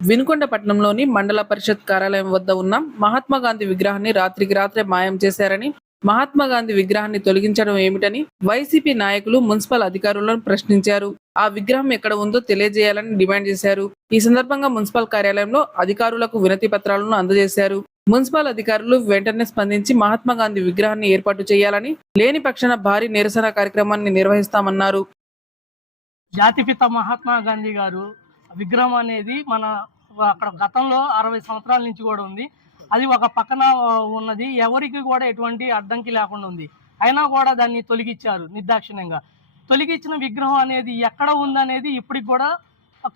వినుకొండ పట్టణంలోని మండల పరిషత్ కార్యాలయం వద్ద ఉన్న మహాత్మా గాంధీ విగ్రహాన్ని రాత్రికి రాత్రే మాయం చేశారని మహాత్మా గాంధీ విగ్రహాన్ని తొలగించడం ఏమిటని వైసీపీ నాయకులు మున్సిపల్ అధికారులను ప్రశ్నించారు. ఆ విగ్రహం ఎక్కడ ఉందో తెలియజేయాలని డిమాండ్ చేశారు. ఈ సందర్భంగా మున్సిపల్ కార్యాలయంలో అధికారులకు వినతి పత్రాలను అందజేశారు. మున్సిపల్ అధికారులు వెంటనే స్పందించి మహాత్మా గాంధీ విగ్రహాన్ని ఏర్పాటు చేయాలని లేని పక్షాన భారీ నిరసన కార్యక్రమాన్ని నిర్వహిస్తామన్నారు. జాతిపిత మహాత్మా గాంధీ గారు విగ్రహం అనేది మన అక్కడ గతంలో అరవై సంవత్సరాల నుంచి కూడా ఉంది. అది ఒక పక్కన ఉన్నది. ఎవరికి కూడా ఎటువంటి అడ్డంకి లేకుండా ఉంది. అయినా కూడా దాన్ని తొలగించారు నిర్దాక్షిణ్యంగా. తొలగించిన విగ్రహం అనేది ఎక్కడ ఉందనేది ఇప్పటికి కూడా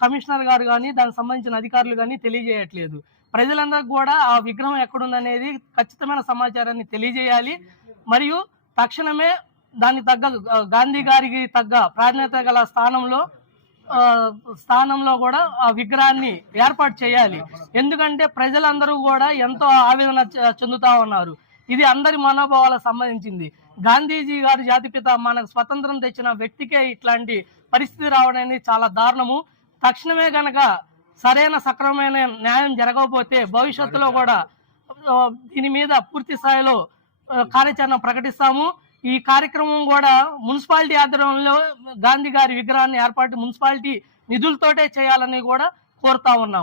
కమిషనర్ గారు కానీ దానికి సంబంధించిన అధికారులు కానీ తెలియజేయట్లేదు. ప్రజలందరికీ కూడా ఆ విగ్రహం ఎక్కడుందనేది ఖచ్చితమైన సమాచారాన్ని తెలియజేయాలి. మరియు తక్షణమే దానికి తగ్గ గాంధీ గారికి తగ్గ ప్రాధాన్యత గల స్థానంలో స్థానంలో కూడా ఆ విగ్రహాన్ని ఏర్పాటు చేయాలి. ఎందుకంటే ప్రజలందరూ కూడా ఎంతో ఆవేదన చెందుతా ఉన్నారు. ఇది అందరి మనోభావాలకు సంబంధించింది. గాంధీజీ గారి జాతిపిత మనకు స్వతంత్రం తెచ్చిన వ్యక్తికే ఇట్లాంటి పరిస్థితి రావడం అనేది చాలా దారుణము. తక్షణమే గనక సరైన సక్రమమైన న్యాయం జరగకపోతే భవిష్యత్తులో కూడా దీని మీద పూర్తి స్థాయిలో కార్యాచరణ ప్రకటిస్తాము. ఈ కార్యక్రమం కూడా మున్సిపాలిటీ ఆధ్వర్యంలో గాంధీ గారి విగ్రహాన్ని ఏర్పాటు మున్సిపాలిటీ నిధులతోటే చేయాలని కూడా కోరుతా ఉన్నాం.